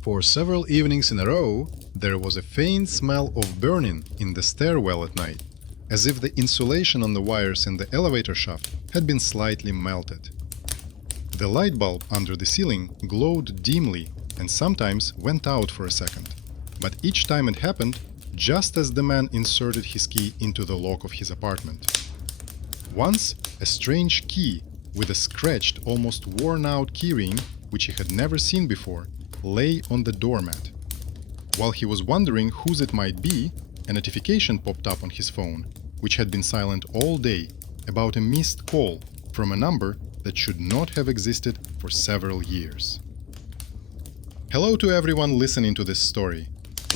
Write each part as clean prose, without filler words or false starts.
For several evenings in a row, there was a faint smell of burning in the stairwell at night, as if the insulation on the wires in the elevator shaft had been slightly melted. The light bulb under the ceiling glowed dimly and sometimes went out for a second, but each time it happened just as the man inserted his key into the lock of his apartment. Once, a strange key with a scratched, almost worn-out keyring, which he had never seen before, lay on the doormat. While he was wondering whose it might be, a notification popped up on his phone, which had been silent all day, about a missed call from a number that should not have existed for several years. Hello to everyone listening to this story.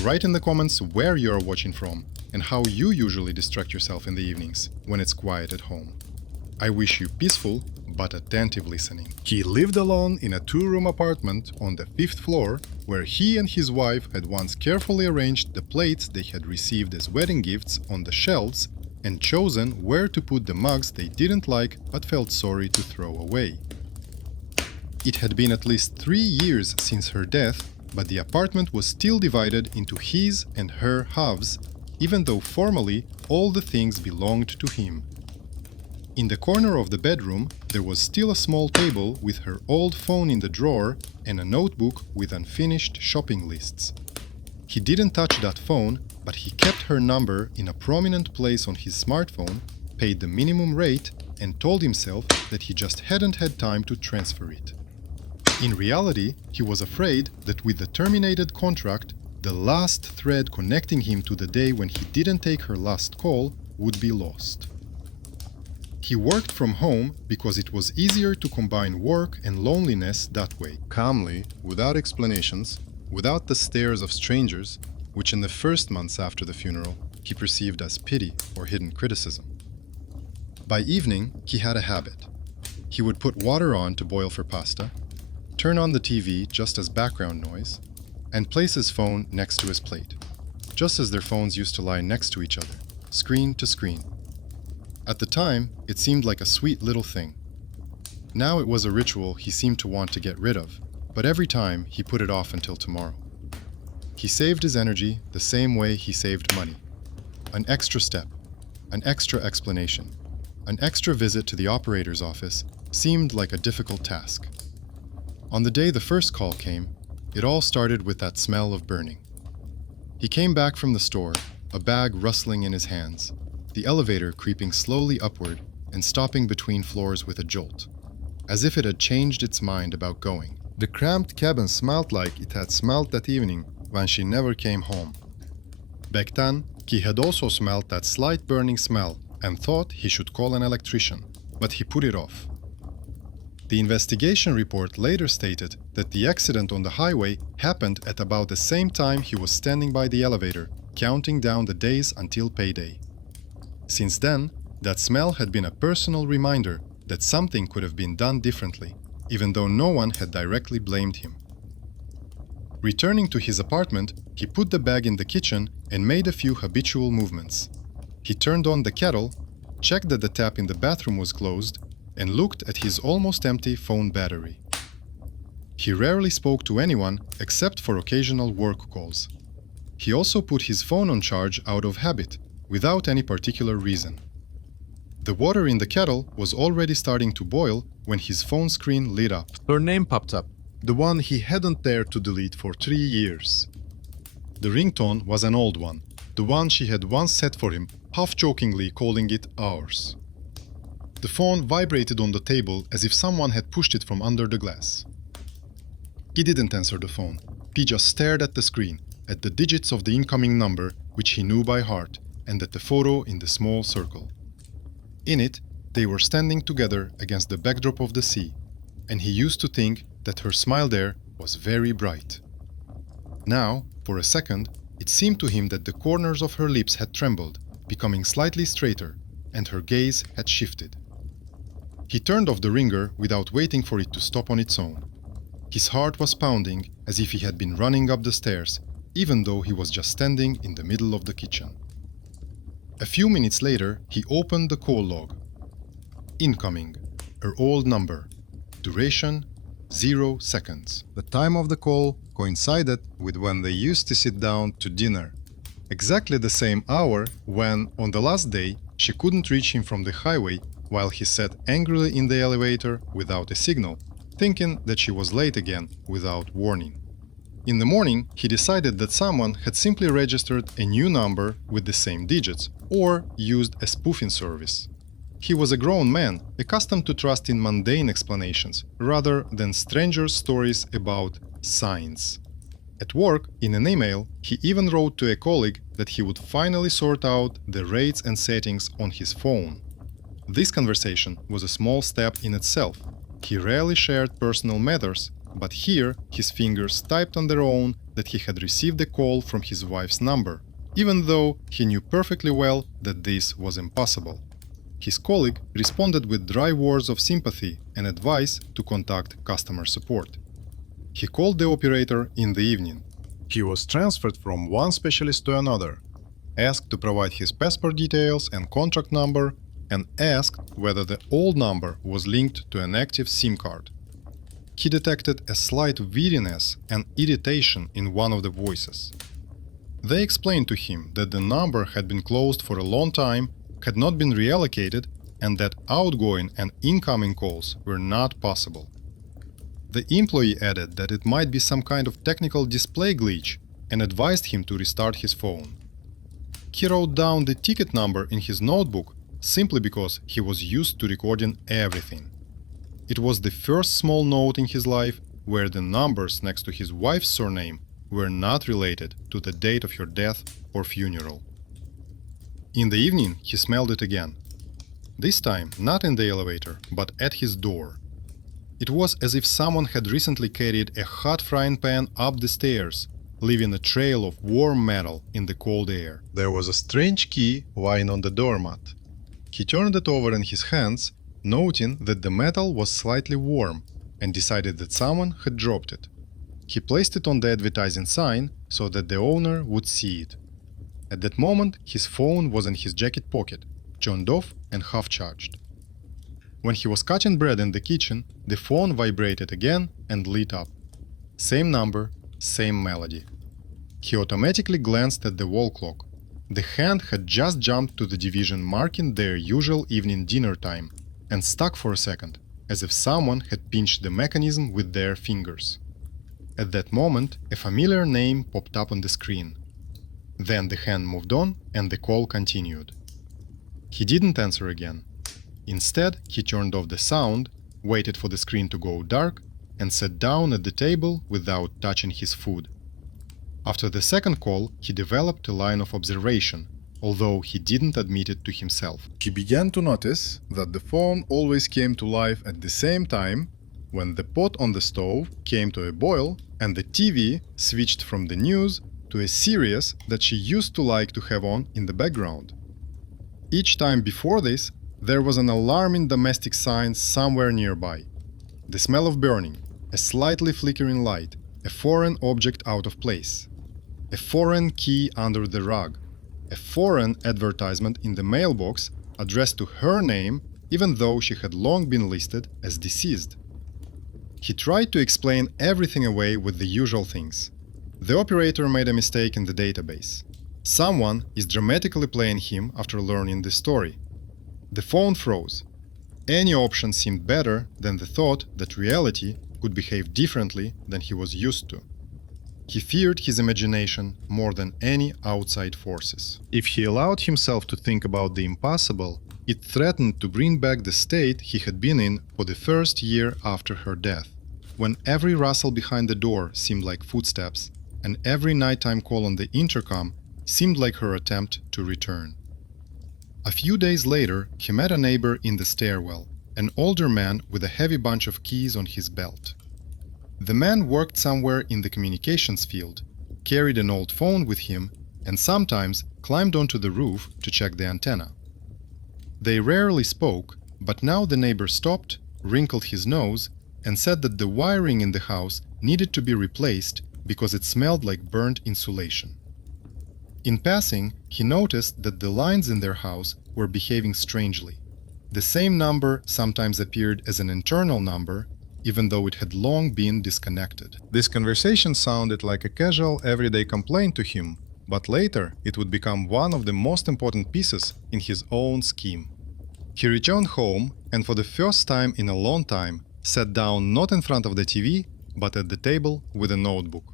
Write in the comments where you are watching from and how you usually distract yourself in the evenings when it's quiet at home. I wish you peaceful but attentive listening. He lived alone in a two-room apartment on the 5th floor, where he and his wife had once carefully arranged the plates they had received as wedding gifts on the shelves and chosen where to put the mugs they didn't like but felt sorry to throw away. It had been at least 3 years since her death, but the apartment was still divided into his and her halves, even though formally all the things belonged to him. In the corner of the bedroom, there was still a small table with her old phone in the drawer and a notebook with unfinished shopping lists. He didn't touch that phone, but he kept her number in a prominent place on his smartphone, paid the minimum rate, and told himself that he just hadn't had time to transfer it. In reality, he was afraid that with the terminated contract, the last thread connecting him to the day when he didn't take her last call would be lost. He worked from home because it was easier to combine work and loneliness that way. Calmly, without explanations, without the stares of strangers, which in the first months after the funeral he perceived as pity or hidden criticism. By evening, he had a habit. He would put water on to boil for pasta, turn on the TV just as background noise, and place his phone next to his plate, just as their phones used to lie next to each other, screen to screen. At the time, it seemed like a sweet little thing. Now it was a ritual he seemed to want to get rid of, but every time he put it off until tomorrow. He saved his energy the same way he saved money. An extra step, an extra explanation, an extra visit to the operator's office seemed like a difficult task. On the day the first call came, it all started with that smell of burning. He came back from the store, a bag rustling in his hands, the elevator creeping slowly upward and stopping between floors with a jolt, as if it had changed its mind about going. The cramped cabin smelled like it had smelled that evening when she never came home. Back then, he had also smelled that slight burning smell and thought he should call an electrician, but he put it off. The investigation report later stated that the accident on the highway happened at about the same time he was standing by the elevator, counting down the days until payday. Since then, that smell had been a personal reminder that something could have been done differently, even though no one had directly blamed him. Returning to his apartment, he put the bag in the kitchen and made a few habitual movements. He turned on the kettle, checked that the tap in the bathroom was closed, and looked at his almost empty phone battery. He rarely spoke to anyone except for occasional work calls. He also put his phone on charge out of habit, without any particular reason. The water in the kettle was already starting to boil when his phone screen lit up. Her name popped up, the one he hadn't dared to delete for 3 years. The ringtone was an old one, the one she had once set for him, half-jokingly calling it ours. The phone vibrated on the table as if someone had pushed it from under the glass. He didn't answer the phone. He just stared at the screen, at the digits of the incoming number, which he knew by heart, and at the photo in the small circle. In it, they were standing together against the backdrop of the sea, and he used to think that her smile there was very bright. Now, for a second, it seemed to him that the corners of her lips had trembled, becoming slightly straighter, and her gaze had shifted. He turned off the ringer without waiting for it to stop on its own. His heart was pounding as if he had been running up the stairs, even though he was just standing in the middle of the kitchen. A few minutes later, he opened the call log. Incoming, her old number. Duration, 0 seconds. The time of the call, coincided with when they used to sit down to dinner. Exactly the same hour when, on the last day, she couldn't reach him from the highway while he sat angrily in the elevator without a signal, thinking that she was late again without warning. In the morning, he decided that someone had simply registered a new number with the same digits or used a spoofing service. He was a grown man, accustomed to trust in mundane explanations rather than strangers' stories about signs. At work, in an email, he even wrote to a colleague that he would finally sort out the rates and settings on his phone. This conversation was a small step in itself. He rarely shared personal matters, but here his fingers typed on their own that he had received a call from his wife's number, even though he knew perfectly well that this was impossible. His colleague responded with dry words of sympathy and advice to contact customer support. He called the operator in the evening. He was transferred from one specialist to another, asked to provide his passport details and contract number, and asked whether the old number was linked to an active SIM card. He detected a slight weariness and irritation in one of the voices. They explained to him that the number had been closed for a long time, had not been reallocated, and that outgoing and incoming calls were not possible. The employee added that it might be some kind of technical display glitch and advised him to restart his phone. He wrote down the ticket number in his notebook simply because he was used to recording everything. It was the first small note in his life where the numbers next to his wife's surname were not related to the date of her death or funeral. In the evening, he smelled it again. This time, not in the elevator, but at his door. It was as if someone had recently carried a hot frying pan up the stairs, leaving a trail of warm metal in the cold air. There was a strange key lying on the doormat. He turned it over in his hands, noting that the metal was slightly warm, and decided that someone had dropped it. He placed it on the advertising sign so that the owner would see it. At that moment, his phone was in his jacket pocket, turned off and half-charged. When he was cutting bread in the kitchen, the phone vibrated again and lit up. Same number, same melody. He automatically glanced at the wall clock. The hand had just jumped to the division marking their usual evening dinner time and stuck for a second, as if someone had pinched the mechanism with their fingers. At that moment, a familiar name popped up on the screen. Then the hand moved on and the call continued. He didn't answer again. Instead, he turned off the sound, waited for the screen to go dark, and sat down at the table without touching his food. After the second call, he developed a line of observation, although he didn't admit it to himself. He began to notice that the phone always came to life at the same time when the pot on the stove came to a boil and the TV switched from the news to a series that she used to like to have on in the background. Each time before this, there was an alarming domestic sign somewhere nearby. The smell of burning, a slightly flickering light, a foreign object out of place, a foreign key under the rug, a foreign advertisement in the mailbox addressed to her name even though she had long been listed as deceased. He tried to explain everything away with the usual things. The operator made a mistake in the database. Someone is dramatically playing him after learning the story. The phone froze. Any option seemed better than the thought that reality could behave differently than he was used to. He feared his imagination more than any outside forces. If he allowed himself to think about the impossible, it threatened to bring back the state he had been in for the first year after her death, when every rustle behind the door seemed like footsteps, and every nighttime call on the intercom seemed like her attempt to return. A few days later, he met a neighbor in the stairwell, an older man with a heavy bunch of keys on his belt. The man worked somewhere in the communications field, carried an old phone with him, and sometimes climbed onto the roof to check the antenna. They rarely spoke, but now the neighbor stopped, wrinkled his nose, and said that the wiring in the house needed to be replaced because it smelled like burnt insulation. In passing, he noticed that the lines in their house were behaving strangely. The same number sometimes appeared as an internal number, even though it had long been disconnected. This conversation sounded like a casual, everyday complaint to him, but later it would become one of the most important pieces in his own scheme. He returned home and for the first time in a long time sat down not in front of the TV, but at the table with a notebook.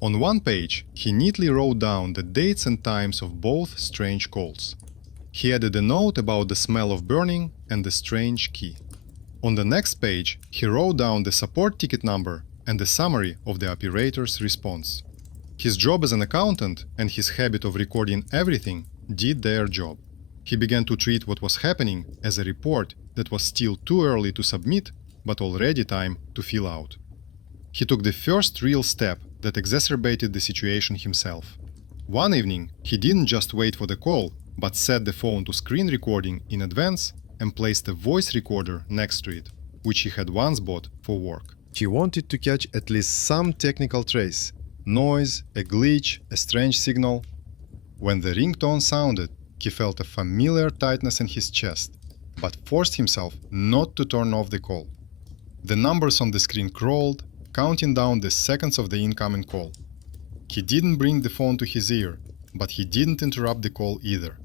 On one page, he neatly wrote down the dates and times of both strange calls. He added a note about the smell of burning and the strange key. On the next page, he wrote down the support ticket number and the summary of the operator's response. His job as an accountant and his habit of recording everything did their job. He began to treat what was happening as a report that was still too early to submit, but already time to fill out. He took the first real step that exacerbated the situation himself. One evening, he didn't just wait for the call, but set the phone to screen recording in advance and placed a voice recorder next to it, which he had once bought for work. He wanted to catch at least some technical trace, noise, a glitch, a strange signal. When the ringtone sounded, he felt a familiar tightness in his chest, but forced himself not to turn off the call. The numbers on the screen crawled, counting down the seconds of the incoming call. He didn't bring the phone to his ear, but he didn't interrupt the call either.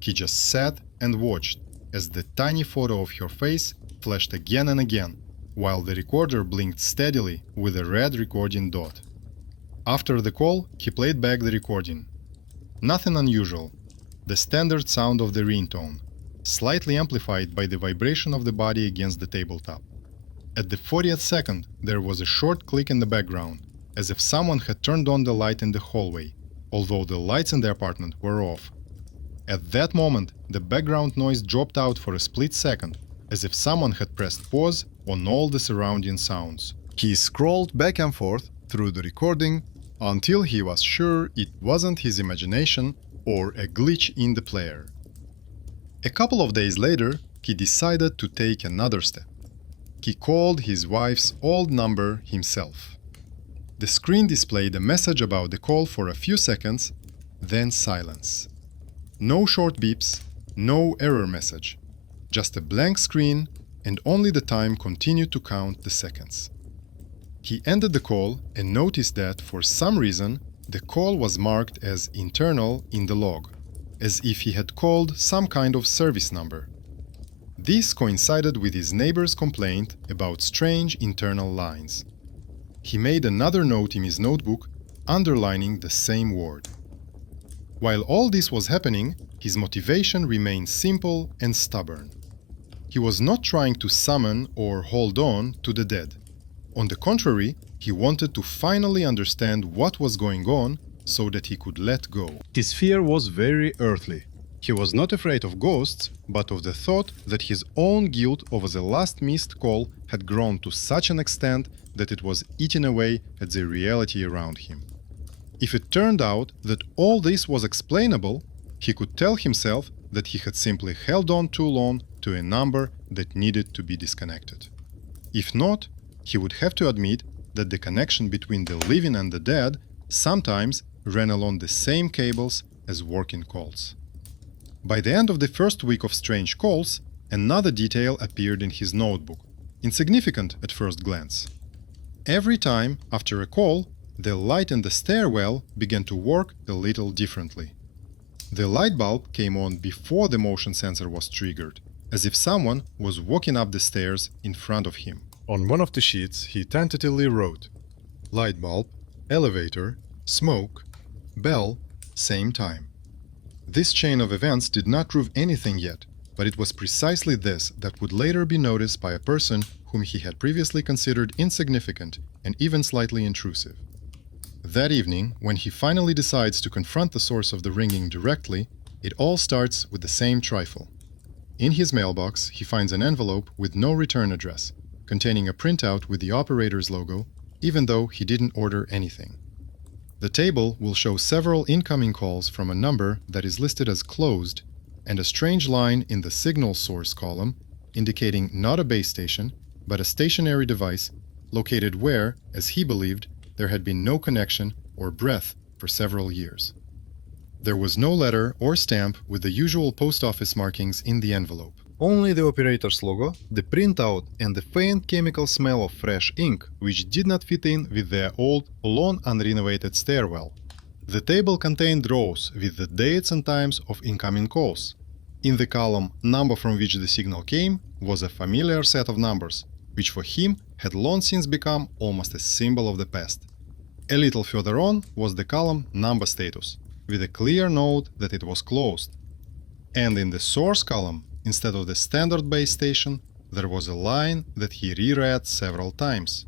He just sat and watched as the tiny photo of her face flashed again and again, while the recorder blinked steadily with a red recording dot. After the call, he played back the recording. Nothing unusual. The standard sound of the ringtone, slightly amplified by the vibration of the body against the tabletop. At the 40th second, there was a short click in the background, as if someone had turned on the light in the hallway, although the lights in the apartment were off. At that moment, the background noise dropped out for a split second, as if someone had pressed pause on all the surrounding sounds. He scrolled back and forth through the recording until he was sure it wasn't his imagination or a glitch in the player. A couple of days later, he decided to take another step. He called his wife's old number himself. The screen displayed a message about the call for a few seconds, then silence. No short beeps, no error message, just a blank screen, and only the time continued to count the seconds. He ended the call and noticed that, for some reason, the call was marked as internal in the log, as if he had called some kind of service number. This coincided with his neighbor's complaint about strange internal lines. He made another note in his notebook, underlining the same word. While all this was happening, his motivation remained simple and stubborn. He was not trying to summon or hold on to the dead. On the contrary, he wanted to finally understand what was going on so that he could let go. His fear was very earthly. He was not afraid of ghosts, but of the thought that his own guilt over the last missed call had grown to such an extent that it was eating away at the reality around him. If it turned out that all this was explainable, he could tell himself that he had simply held on too long to a number that needed to be disconnected. If not, he would have to admit that the connection between the living and the dead sometimes ran along the same cables as working calls. By the end of the first week of strange calls, another detail appeared in his notebook, insignificant at first glance. Every time after a call, the light in the stairwell began to work a little differently. The light bulb came on before the motion sensor was triggered, as if someone was walking up the stairs in front of him. On one of the sheets, he tentatively wrote, "Light bulb, elevator, smoke, bell, same time." This chain of events did not prove anything yet, but it was precisely this that would later be noticed by a person whom he had previously considered insignificant and even slightly intrusive. That evening, when he finally decides to confront the source of the ringing directly, it all starts with the same trifle. In his mailbox, he finds an envelope with no return address, containing a printout with the operator's logo, even though he didn't order anything. The table will show several incoming calls from a number that is listed as closed, and a strange line in the signal source column indicating not a base station, but a stationary device located where, as he believed, there had been no connection or breath for several years. There was no letter or stamp with the usual post office markings in the envelope. Only the operator's logo, the printout, and the faint chemical smell of fresh ink, which did not fit in with their old, long unrenovated stairwell. The table contained rows with the dates and times of incoming calls. In the column "number from which the signal came" was a familiar set of numbers, which for him had long since become almost a symbol of the past. A little further on was the column "number status", with a clear note that it was closed. And in the source column, instead of the standard base station, there was a line that he reread several times.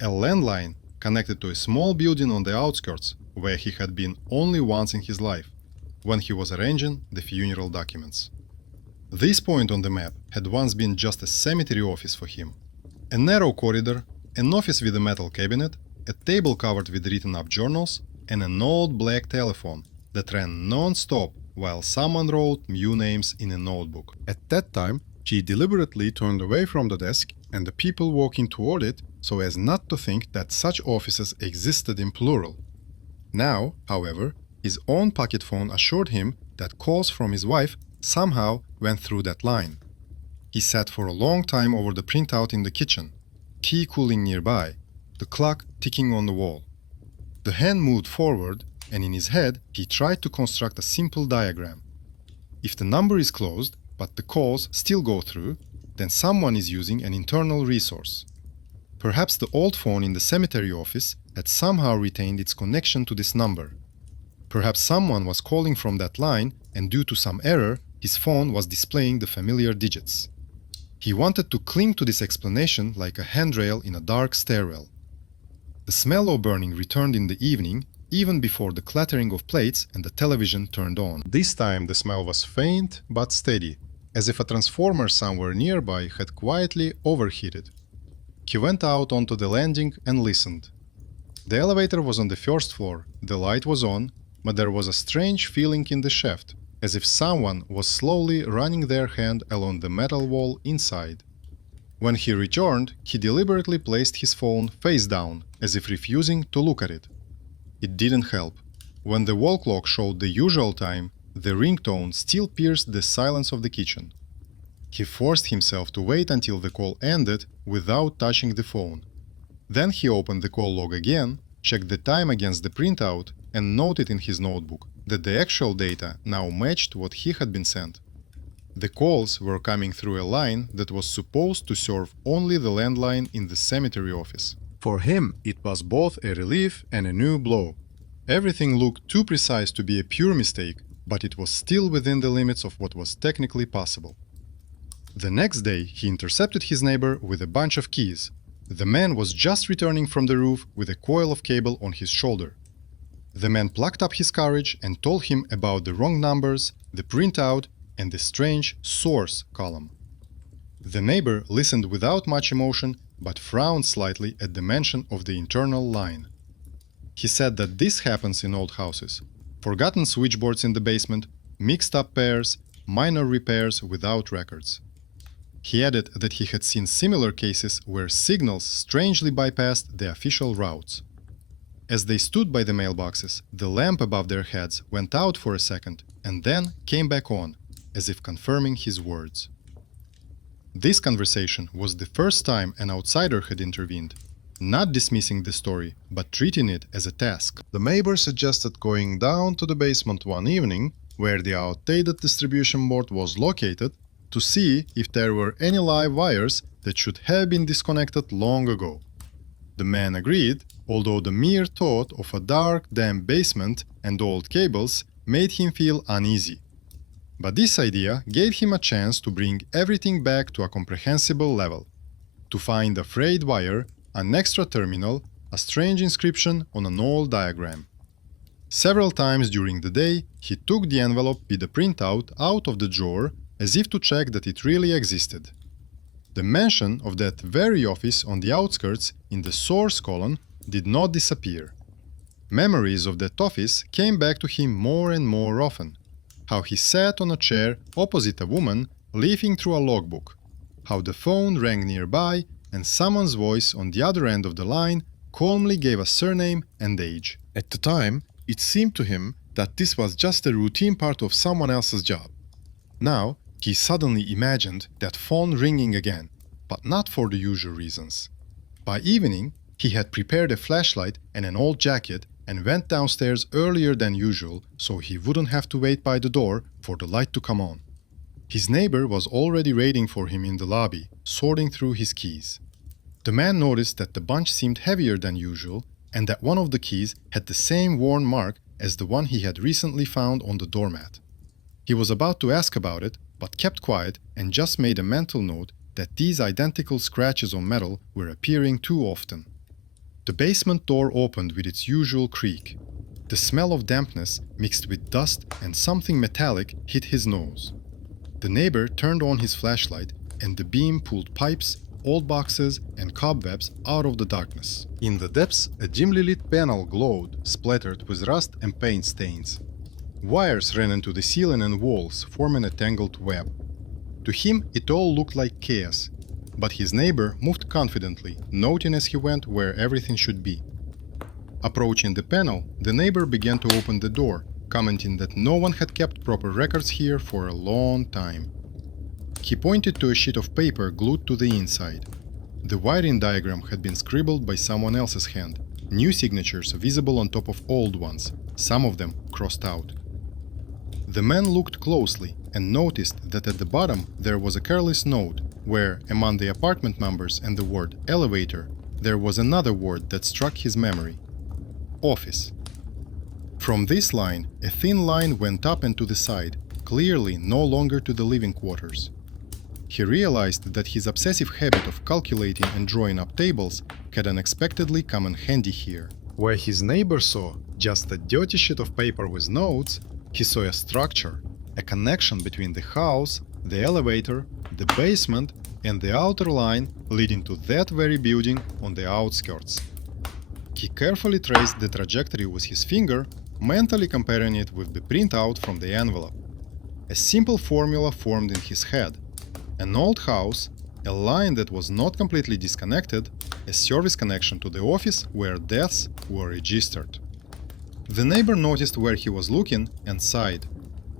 A landline connected to a small building on the outskirts where he had been only once in his life, when he was arranging the funeral documents. This point on the map had once been just a cemetery office for him. A narrow corridor, an office with a metal cabinet, a table covered with written-up journals, and an old black telephone that ran non-stop while someone wrote new names in a notebook. At that time, she deliberately turned away from the desk and the people walking toward it so as not to think that such offices existed in plural. Now, however, his own pocket phone assured him that calls from his wife somehow went through that line. He sat for a long time over the printout in the kitchen, tea cooling nearby, the clock ticking on the wall. The hand moved forward, and in his head he tried to construct a simple diagram. If the number is closed, but the calls still go through, then someone is using an internal resource. Perhaps the old phone in the cemetery office had somehow retained its connection to this number. Perhaps someone was calling from that line, and due to some error, his phone was displaying the familiar digits. He wanted to cling to this explanation like a handrail in a dark stairwell. The smell of burning returned in the evening, even before the clattering of plates and the television turned on. This time the smell was faint but steady, as if a transformer somewhere nearby had quietly overheated. He went out onto the landing and listened. The elevator was on the first floor, the light was on, but there was a strange feeling in the shaft, as if someone was slowly running their hand along the metal wall inside. When he returned, he deliberately placed his phone face down, as if refusing to look at it. It didn't help. When the wall clock showed the usual time, the ringtone still pierced the silence of the kitchen. He forced himself to wait until the call ended without touching the phone. Then he opened the call log again, checked the time against the printout, and noted in his notebook that the actual data now matched what he had been sent. The calls were coming through a line that was supposed to serve only the landline in the cemetery office. For him, it was both a relief and a new blow. Everything looked too precise to be a pure mistake, but it was still within the limits of what was technically possible. The next day, he intercepted his neighbor with a bunch of keys. The man was just returning from the roof with a coil of cable on his shoulder. The man plucked up his courage and told him about the wrong numbers, the printout, and the strange source column. The neighbor listened without much emotion, but frowned slightly at the mention of the internal line. He said that this happens in old houses. Forgotten switchboards in the basement, mixed up pairs, minor repairs without records. He added that he had seen similar cases where signals strangely bypassed the official routes. As they stood by the mailboxes, the lamp above their heads went out for a second and then came back on, as if confirming his words. This conversation was the first time an outsider had intervened, not dismissing the story, but treating it as a task. The neighbor suggested going down to the basement one evening, where the outdated distribution board was located, to see if there were any live wires that should have been disconnected long ago. The man agreed, although the mere thought of a dark, damp basement and old cables made him feel uneasy. But this idea gave him a chance to bring everything back to a comprehensible level. To find a frayed wire, an extra terminal, a strange inscription on an old diagram. Several times during the day, he took the envelope with the printout out of the drawer as if to check that it really existed. The mention of that very office on the outskirts in the source column did not disappear. Memories of that office came back to him more and more often. How he sat on a chair opposite a woman leafing through a logbook. How the phone rang nearby and someone's voice on the other end of the line calmly gave a surname and age. At the time, it seemed to him that this was just a routine part of someone else's job. Now, He suddenly imagined that phone ringing again, but not for the usual reasons. By evening, he had prepared a flashlight and an old jacket and went downstairs earlier than usual so he wouldn't have to wait by the door for the light to come on. His neighbor was already waiting for him in the lobby, sorting through his keys. The man noticed that the bunch seemed heavier than usual and that one of the keys had the same worn mark as the one he had recently found on the doormat. He was about to ask about it, but kept quiet and just made a mental note that these identical scratches on metal were appearing too often. The basement door opened with its usual creak. The smell of dampness mixed with dust and something metallic hit his nose. The neighbor turned on his flashlight and the beam pulled pipes, old boxes and cobwebs out of the darkness. In the depths, a dimly lit panel glowed, splattered with rust and paint stains. Wires ran into the ceiling and walls, forming a tangled web. To him, it all looked like chaos, but his neighbor moved confidently, noting as he went where everything should be. Approaching the panel, the neighbor began to open the door, commenting that no one had kept proper records here for a long time. He pointed to a sheet of paper glued to the inside. The wiring diagram had been scribbled by someone else's hand, new signatures visible on top of old ones, some of them crossed out. The man looked closely and noticed that at the bottom there was a careless note where, among the apartment numbers and the word elevator, there was another word that struck his memory: office. From this line, a thin line went up and to the side, clearly no longer to the living quarters. He realized that his obsessive habit of calculating and drawing up tables had unexpectedly come in handy here. Where his neighbor saw just a dirty sheet of paper with notes, he saw a structure, a connection between the house, the elevator, the basement, and the outer line leading to that very building on the outskirts. He carefully traced the trajectory with his finger, mentally comparing it with the printout from the envelope. A simple formula formed in his head: an old house, a line that was not completely disconnected, a service connection to the office where deaths were registered. The neighbor noticed where he was looking and sighed.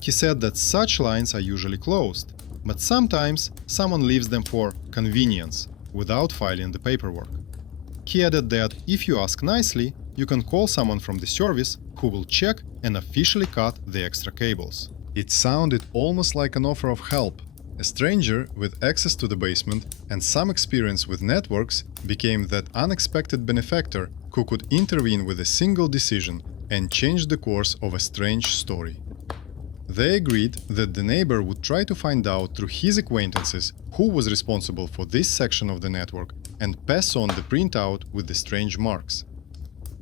He said that such lines are usually closed, but sometimes someone leaves them for convenience, without filing the paperwork. He added that if you ask nicely, you can call someone from the service who will check and officially cut the extra cables. It sounded almost like an offer of help. A stranger with access to the basement and some experience with networks became that unexpected benefactor who could intervene with a single decision and change the course of a strange story. They agreed that the neighbor would try to find out through his acquaintances who was responsible for this section of the network and pass on the printout with the strange marks.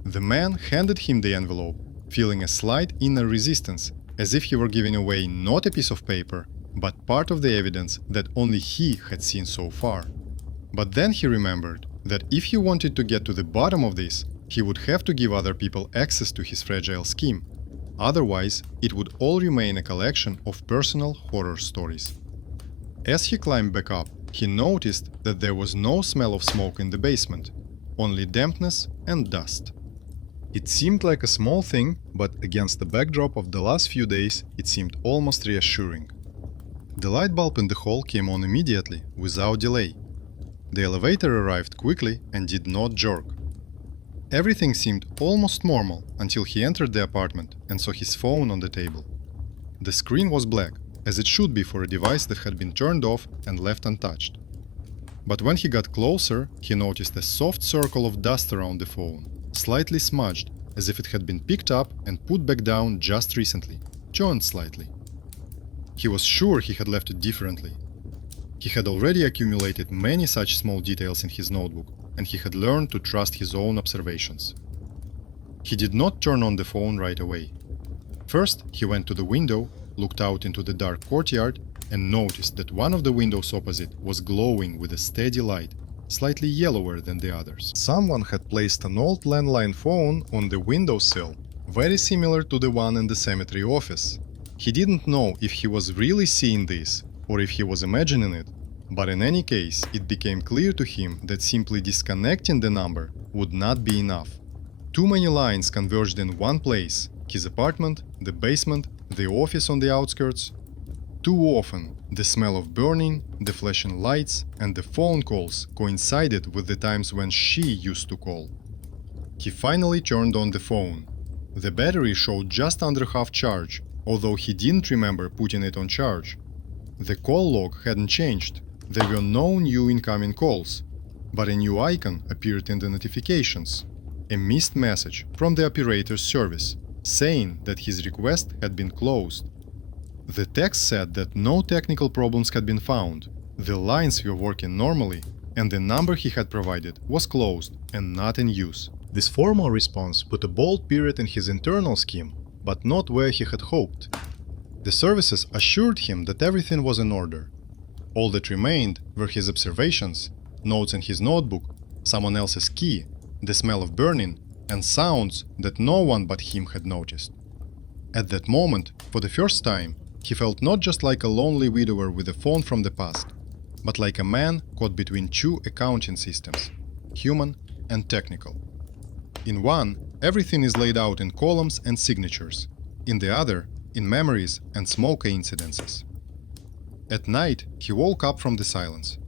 The man handed him the envelope, feeling a slight inner resistance, as if he were giving away not a piece of paper, but part of the evidence that only he had seen so far. But then he remembered that if he wanted to get to the bottom of this, he would have to give other people access to his fragile scheme. Otherwise, it would all remain a collection of personal horror stories. As he climbed back up, he noticed that there was no smell of smoke in the basement, only dampness and dust. It seemed like a small thing, but against the backdrop of the last few days, it seemed almost reassuring. The light bulb in the hall came on immediately, without delay. The elevator arrived quickly and did not jerk. Everything seemed almost normal until he entered the apartment and saw his phone on the table. The screen was black, as it should be for a device that had been turned off and left untouched. But when he got closer, he noticed a soft circle of dust around the phone, slightly smudged, as if it had been picked up and put back down just recently, joined slightly. He was sure he had left it differently. He had already accumulated many such small details in his notebook, and he had learned to trust his own observations. He did not turn on the phone right away. First, he went to the window, looked out into the dark courtyard, and noticed that one of the windows opposite was glowing with a steady light, slightly yellower than the others. Someone had placed an old landline phone on the windowsill, very similar to the one in the cemetery office. He didn't know if he was really seeing this or if he was imagining it, but in any case, it became clear to him that simply disconnecting the number would not be enough. Too many lines converged in one place: his apartment, the basement, the office on the outskirts. Too often, the smell of burning, the flashing lights, and the phone calls coincided with the times when she used to call. He finally turned on the phone. The battery showed just under half charge, although he didn't remember putting it on charge. The call log hadn't changed. There were no new incoming calls, but a new icon appeared in the notifications. A missed message from the operator's service, saying that his request had been closed. The text said that no technical problems had been found, the lines were working normally, and the number he had provided was closed and not in use. This formal response put a bold period in his internal scheme, but not where he had hoped. The services assured him that everything was in order. All that remained were his observations, notes in his notebook, someone else's key, the smell of burning, and sounds that no one but him had noticed. At that moment, for the first time, he felt not just like a lonely widower with a phone from the past, but like a man caught between two accounting systems, human and technical. In one, everything is laid out in columns and signatures. In the other, in memories and small coincidences. At night, he woke up from the silence.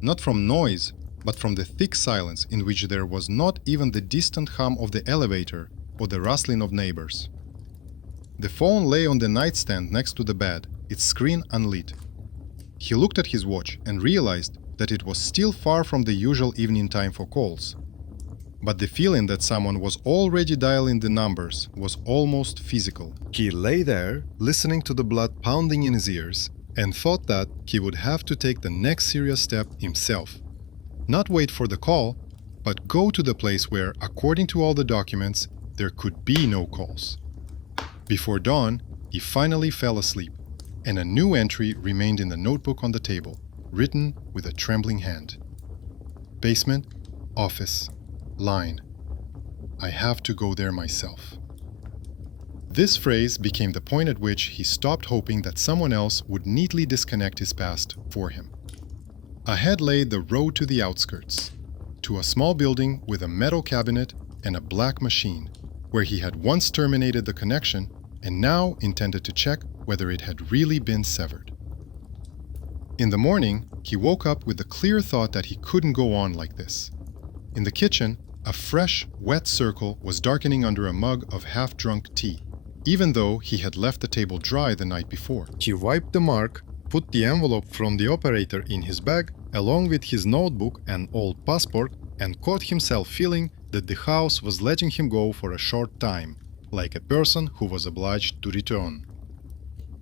Not from noise, but from the thick silence in which there was not even the distant hum of the elevator or the rustling of neighbors. The phone lay on the nightstand next to the bed, its screen unlit. He looked at his watch and realized that it was still far from the usual evening time for calls. But the feeling that someone was already dialing the numbers was almost physical. He lay there, listening to the blood pounding in his ears, and thought that he would have to take the next serious step himself. Not wait for the call, but go to the place where, according to all the documents, there could be no calls. Before dawn, he finally fell asleep, and a new entry remained in the notebook on the table, written with a trembling hand. Basement, office, line. I have to go there myself. This phrase became the point at which he stopped hoping that someone else would neatly disconnect his past for him. Ahead lay the road to the outskirts, to a small building with a metal cabinet and a black machine, where he had once terminated the connection and now intended to check whether it had really been severed. In the morning, he woke up with the clear thought that he couldn't go on like this. In the kitchen, a fresh, wet circle was darkening under a mug of half-drunk tea, even though he had left the table dry the night before. He wiped the mark, put the envelope from the operator in his bag, along with his notebook and old passport, and caught himself feeling that the house was letting him go for a short time, like a person who was obliged to return.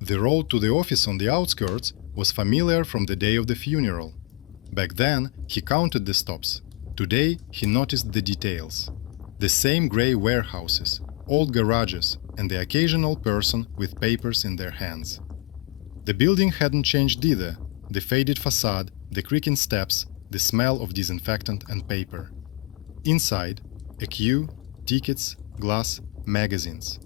The road to the office on the outskirts was familiar from the day of the funeral. Back then, he counted the stops. Today, he noticed the details. The same grey warehouses, old garages, and the occasional person with papers in their hands. The building hadn't changed either. The faded facade, the creaking steps, the smell of disinfectant and paper. Inside, a queue, tickets, glass, magazines.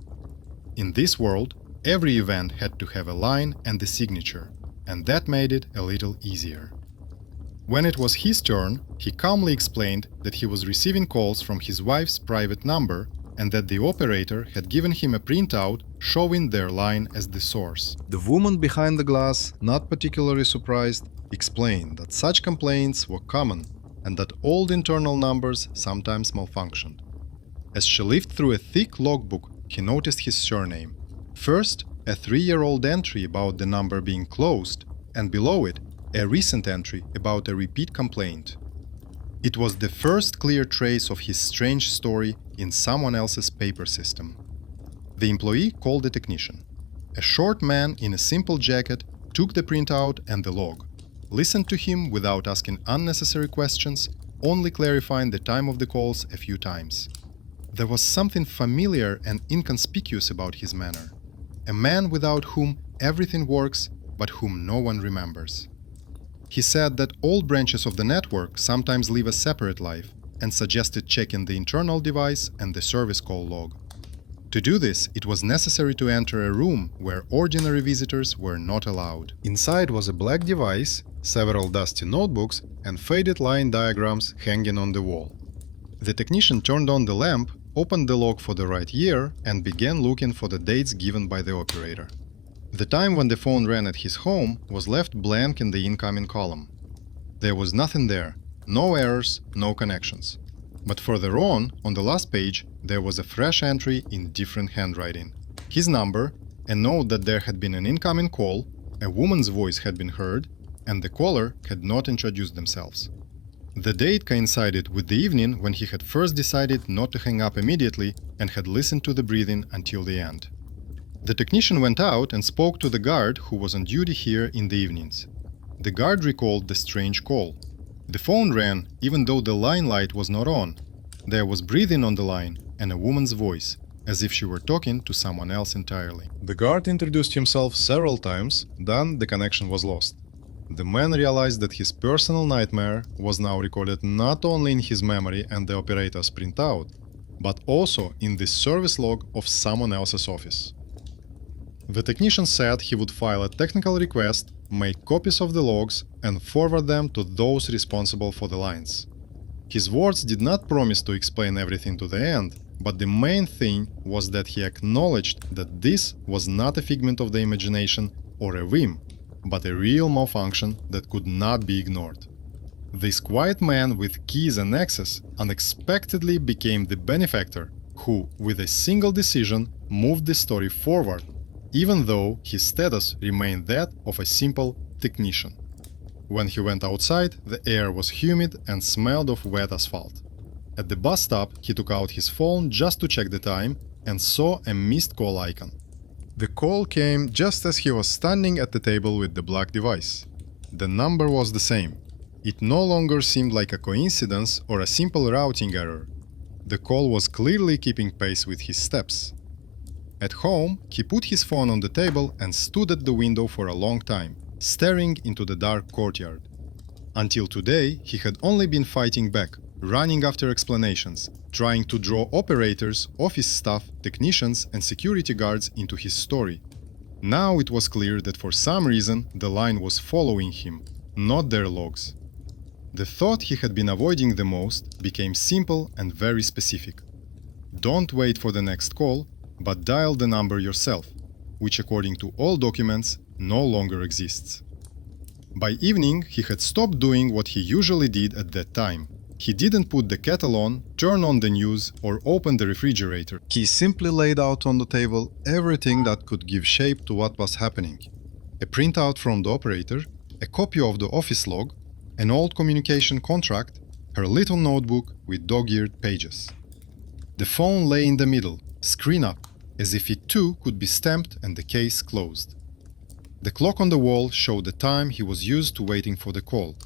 In this world, every event had to have a line and the signature, and that made it a little easier. When it was his turn, he calmly explained that he was receiving calls from his wife's private number and that the operator had given him a printout showing their line as the source. The woman behind the glass, not particularly surprised, explained that such complaints were common and that old internal numbers sometimes malfunctioned. As she lived through a thick logbook, he noticed his surname. First, a 3-year-old entry about the number being closed, and below it, a recent entry about a repeat complaint. It was the first clear trace of his strange story in someone else's paper system. The employee called the technician. A short man in a simple jacket took the printout and the log, listened to him without asking unnecessary questions, only clarifying the time of the calls a few times. There was something familiar and inconspicuous about his manner. A man without whom everything works, but whom no one remembers. He said that all branches of the network sometimes live a separate life and suggested checking the internal device and the service call log. To do this, it was necessary to enter a room where ordinary visitors were not allowed. Inside was a black device, several dusty notebooks, and faded line diagrams hanging on the wall. The technician turned on the lamp, opened the log for the right year, and began looking for the dates given by the operator. The time when the phone rang at his home was left blank in the incoming column. There was nothing there, no errors, no connections. But further on the last page, there was a fresh entry in different handwriting. His number, a note that there had been an incoming call, a woman's voice had been heard, and the caller had not introduced themselves. The date coincided with the evening when he had first decided not to hang up immediately and had listened to the breathing until the end. The technician went out and spoke to the guard who was on duty here in the evenings. The guard recalled the strange call. The phone rang even though the line light was not on. There was breathing on the line and a woman's voice, as if she were talking to someone else entirely. The guard introduced himself several times, then the connection was lost. The man realized that his personal nightmare was now recorded not only in his memory and the operator's printout, but also in the service log of someone else's office. The technician said he would file a technical request, make copies of the logs, and forward them to those responsible for the lines. His words did not promise to explain everything to the end, but the main thing was that he acknowledged that this was not a figment of the imagination or a whim, but a real malfunction that could not be ignored. This quiet man with keys and access unexpectedly became the benefactor who, with a single decision, moved the story forward, even though his status remained that of a simple technician. When he went outside, the air was humid and smelled of wet asphalt. At the bus stop, he took out his phone just to check the time and saw a missed call icon. The call came just as he was standing at the table with the black device. The number was the same. It no longer seemed like a coincidence or a simple routing error. The call was clearly keeping pace with his steps. At home, he put his phone on the table and stood at the window for a long time, staring into the dark courtyard. Until today, he had only been fighting back, running after explanations, trying to draw operators, office staff, technicians, and security guards into his story. Now it was clear that for some reason the line was following him, not their logs. The thought he had been avoiding the most became simple and very specific. Don't wait for the next call, but dial the number yourself, which according to all documents no longer exists. By evening, he had stopped doing what he usually did at that time. He didn't put the kettle on, turn on the news, or open the refrigerator. He simply laid out on the table everything that could give shape to what was happening. A printout from the operator, a copy of the office log, an old communication contract, her little notebook with dog-eared pages. The phone lay in the middle, screen up, as if it too could be stamped and the case closed. The clock on the wall showed the time he was used to waiting for the call.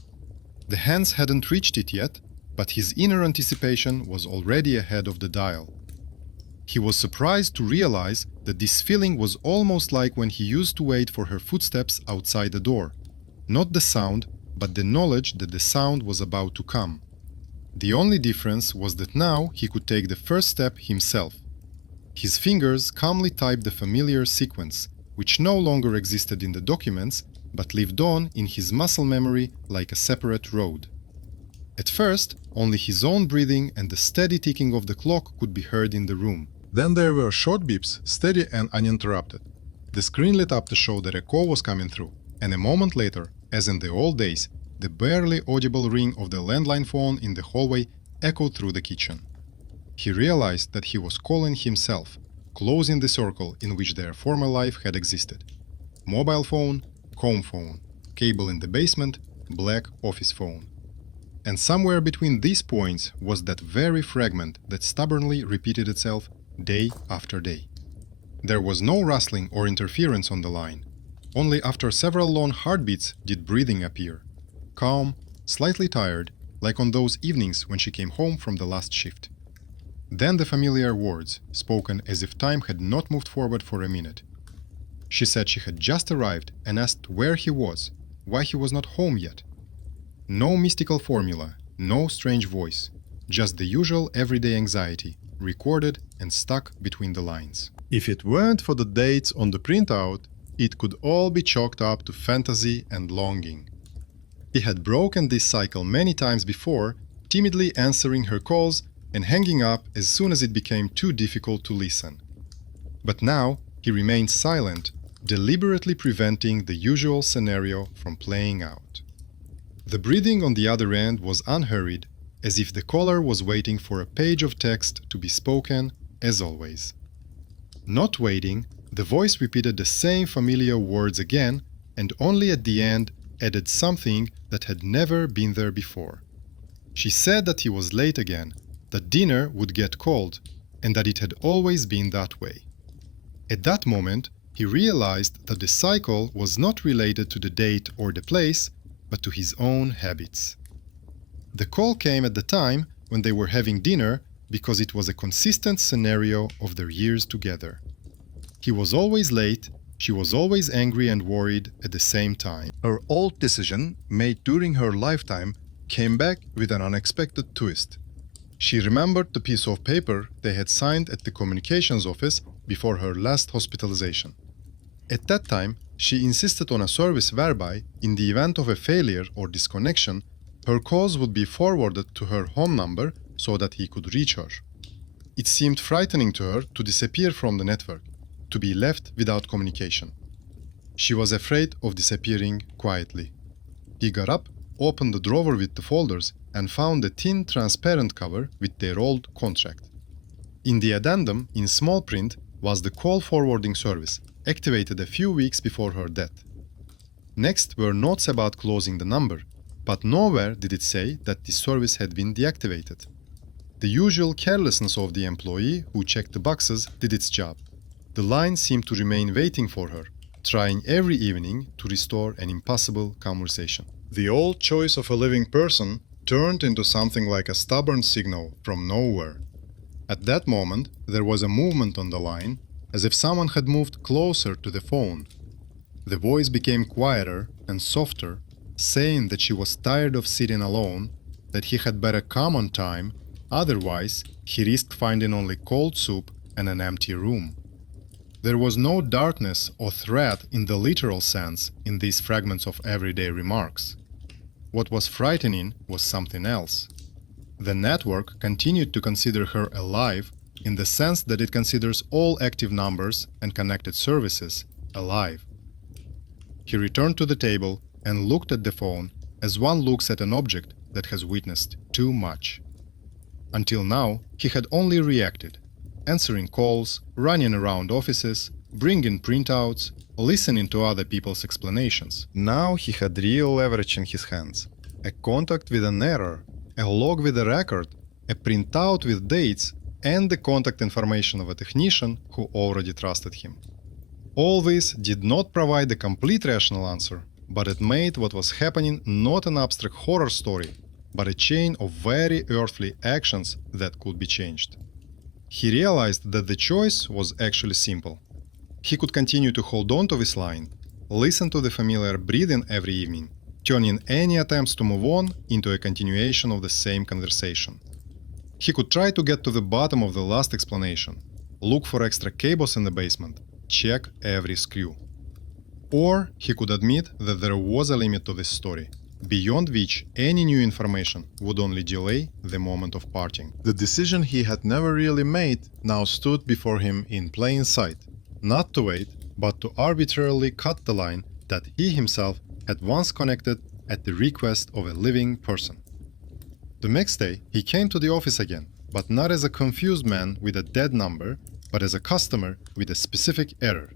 The hands hadn't reached it yet, but his inner anticipation was already ahead of the dial. He was surprised to realize that this feeling was almost like when he used to wait for her footsteps outside the door. Not the sound, but the knowledge that the sound was about to come. The only difference was that now he could take the first step himself. His fingers calmly typed the familiar sequence, which no longer existed in the documents, but lived on in his muscle memory like a separate road. At first, only his own breathing and the steady ticking of the clock could be heard in the room. Then there were short beeps, steady and uninterrupted. The screen lit up to show that a call was coming through, and a moment later, as in the old days, the barely audible ring of the landline phone in the hallway echoed through the kitchen. He realized that he was calling himself, closing the circle in which their former life had existed. Mobile phone, home phone, cable in the basement, black office phone. And somewhere between these points was that very fragment that stubbornly repeated itself day after day. There was no rustling or interference on the line. Only after several long heartbeats did breathing appear. Calm, slightly tired, like on those evenings when she came home from the last shift. Then the familiar words, spoken as if time had not moved forward for a minute. She said she had just arrived and asked where he was, why he was not home yet. No mystical formula, no strange voice, just the usual everyday anxiety, recorded and stuck between the lines. If it weren't for the dates on the printout, it could all be chalked up to fantasy and longing. He had broken this cycle many times before, timidly answering her calls and hanging up as soon as it became too difficult to listen. But now he remained silent, deliberately preventing the usual scenario from playing out. The breathing on the other end was unhurried, as if the caller was waiting for a page of text to be spoken, as always. Not waiting, the voice repeated the same familiar words again, and only at the end added something that had never been there before. She said that he was late again, that dinner would get cold, and that it had always been that way. At that moment, he realized that the cycle was not related to the date or the place, but to his own habits. The call came at the time when they were having dinner because it was a consistent scenario of their years together. He was always late, she was always angry and worried at the same time. Her old decision, made during her lifetime, came back with an unexpected twist. She remembered the piece of paper they had signed at the communications office before her last hospitalization. At that time, she insisted on a service whereby, in the event of a failure or disconnection, her calls would be forwarded to her home number so that he could reach her. It seemed frightening to her to disappear from the network, to be left without communication. She was afraid of disappearing quietly. He got up, opened the drawer with the folders, and found a thin transparent cover with their old contract. In the addendum, in small print, was the call forwarding service, activated a few weeks before her death. Next were notes about closing the number, but nowhere did it say that this service had been deactivated. The usual carelessness of the employee who checked the boxes did its job. The line seemed to remain waiting for her, trying every evening to restore an impossible conversation. The old choice of a living person turned into something like a stubborn signal from nowhere. At that moment, there was a movement on the line, as if someone had moved closer to the phone. The voice became quieter and softer, saying that she was tired of sitting alone, that he had better come on time, otherwise he risked finding only cold soup and an empty room. There was no darkness or threat in the literal sense in these fragments of everyday remarks. What was frightening was something else. The network continued to consider her alive in the sense that it considers all active numbers and connected services alive. He returned to the table and looked at the phone as one looks at an object that has witnessed too much. Until now, he had only reacted, answering calls, running around offices, bringing printouts, listening to other people's explanations. Now he had real leverage in his hands. A contact with an error, a log with a record, a printout with dates, and the contact information of a technician who already trusted him. All this did not provide a complete rational answer, but it made what was happening not an abstract horror story, but a chain of very earthly actions that could be changed. He realized that the choice was actually simple. He could continue to hold on to this line, listen to the familiar breathing every evening, turning any attempts to move on into a continuation of the same conversation. He could try to get to the bottom of the last explanation, look for extra cables in the basement, check every screw. Or he could admit that there was a limit to this story, beyond which any new information would only delay the moment of parting. The decision he had never really made now stood before him in plain sight, not to wait, but to arbitrarily cut the line that he himself had once connected at the request of a living person. The next day, he came to the office again, but not as a confused man with a dead number, but as a customer with a specific error.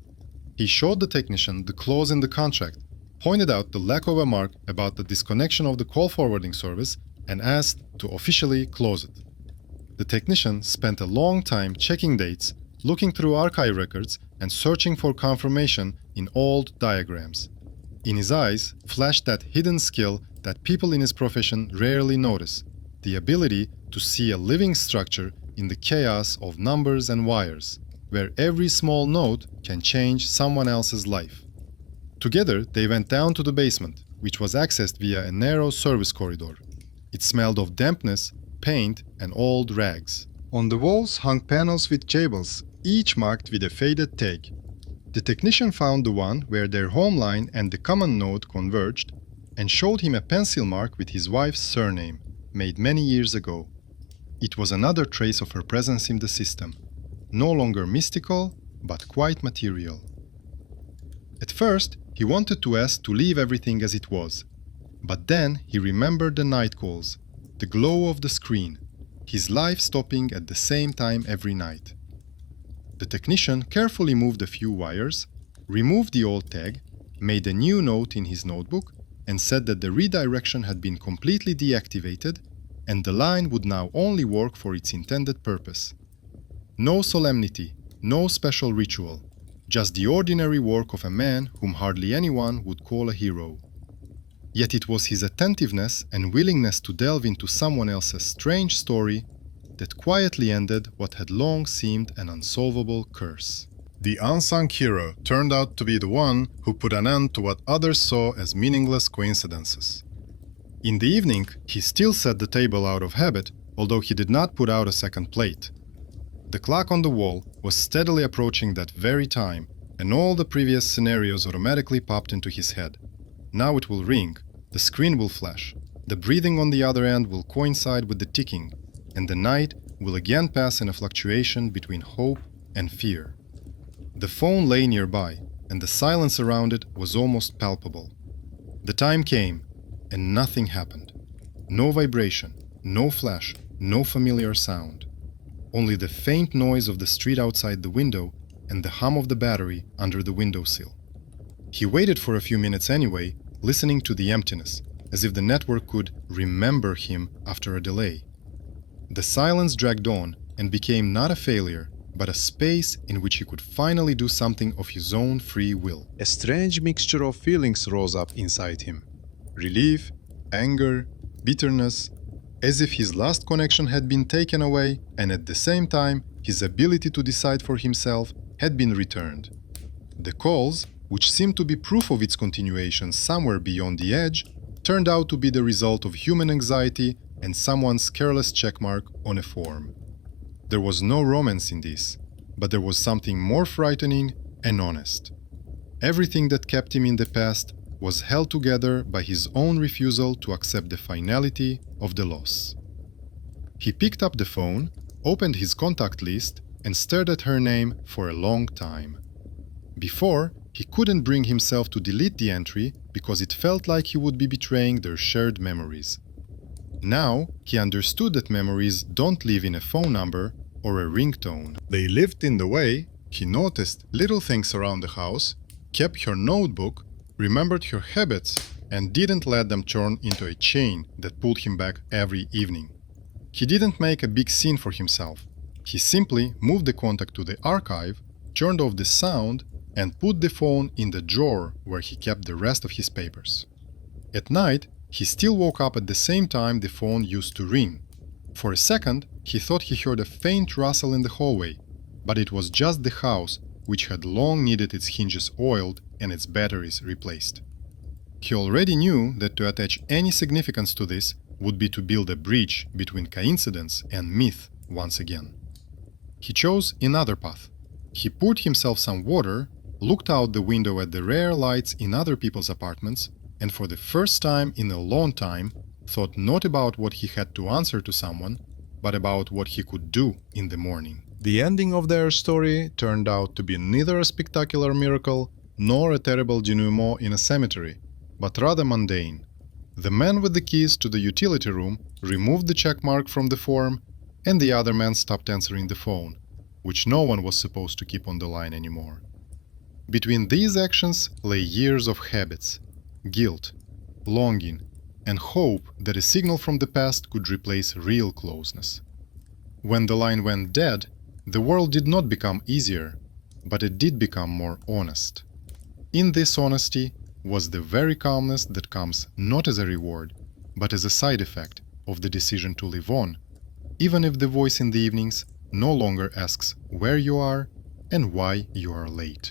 He showed the technician the clause in the contract, pointed out the lack of a mark about the disconnection of the call forwarding service, and asked to officially close it. The technician spent a long time checking dates, looking through archive records, and searching for confirmation in old diagrams. In his eyes flashed that hidden skill that people in his profession rarely notice, the ability to see a living structure in the chaos of numbers and wires, where every small note can change someone else's life. Together, they went down to the basement, which was accessed via a narrow service corridor. It smelled of dampness, paint, and old rags. On the walls hung panels with labels, each marked with a faded tag. The technician found the one where their home line and the common node converged, and showed him a pencil mark with his wife's surname, made many years ago. It was another trace of her presence in the system, no longer mystical, but quite material. At first, he wanted to ask to leave everything as it was. But then he remembered the night calls, the glow of the screen, his life stopping at the same time every night. The technician carefully moved a few wires, removed the old tag, made a new note in his notebook, and said that the redirection had been completely deactivated and the line would now only work for its intended purpose. No solemnity, no special ritual, just the ordinary work of a man whom hardly anyone would call a hero. Yet it was his attentiveness and willingness to delve into someone else's strange story that quietly ended what had long seemed an unsolvable curse. The unsung hero turned out to be the one who put an end to what others saw as meaningless coincidences. In the evening, he still set the table out of habit, although he did not put out a second plate. The clock on the wall was steadily approaching that very time, and all the previous scenarios automatically popped into his head. Now it will ring, the screen will flash, the breathing on the other end will coincide with the ticking, and the night will again pass in a fluctuation between hope and fear. The phone lay nearby, and the silence around it was almost palpable. The time came, and nothing happened. No vibration, no flash, no familiar sound. Only the faint noise of the street outside the window and the hum of the battery under the windowsill. He waited for a few minutes anyway, listening to the emptiness, as if the network could remember him after a delay. The silence dragged on and became not a failure, but a space in which he could finally do something of his own free will. A strange mixture of feelings rose up inside him. Relief, anger, bitterness, as if his last connection had been taken away and at the same time his ability to decide for himself had been returned. The calls, which seemed to be proof of its continuation somewhere beyond the edge, turned out to be the result of human anxiety and someone's careless checkmark on a form. There was no romance in this, but there was something more frightening and honest. Everything that kept him in the past was held together by his own refusal to accept the finality of the loss. He picked up the phone, opened his contact list, and stared at her name for a long time. Before, he couldn't bring himself to delete the entry because it felt like he would be betraying their shared memories. Now, he understood that memories don't live in a phone number or a ringtone. They lived in the way he noticed little things around the house, kept her notebook, remembered her habits, and didn't let them turn into a chain that pulled him back every evening. He didn't make a big scene for himself. He simply moved the contact to the archive, turned off the sound, and put the phone in the drawer where he kept the rest of his papers. At night, he still woke up at the same time the phone used to ring. For a second, he thought he heard a faint rustle in the hallway, but it was just the house, which had long needed its hinges oiled and its batteries replaced. He already knew that to attach any significance to this would be to build a bridge between coincidence and myth once again. He chose another path. He poured himself some water, looked out the window at the rare lights in other people's apartments, and for the first time in a long time, thought not about what he had to answer to someone, but about what he could do in the morning. The ending of their story turned out to be neither a spectacular miracle nor a terrible denouement in a cemetery, but rather mundane. The man with the keys to the utility room removed the checkmark from the form, and the other man stopped answering the phone, which no one was supposed to keep on the line anymore. Between these actions lay years of habits, guilt, longing, and hope that a signal from the past could replace real closeness. When the line went dead, the world did not become easier, but it did become more honest. In this honesty was the very calmness that comes not as a reward, but as a side effect of the decision to live on, even if the voice in the evenings no longer asks where you are and why you are late.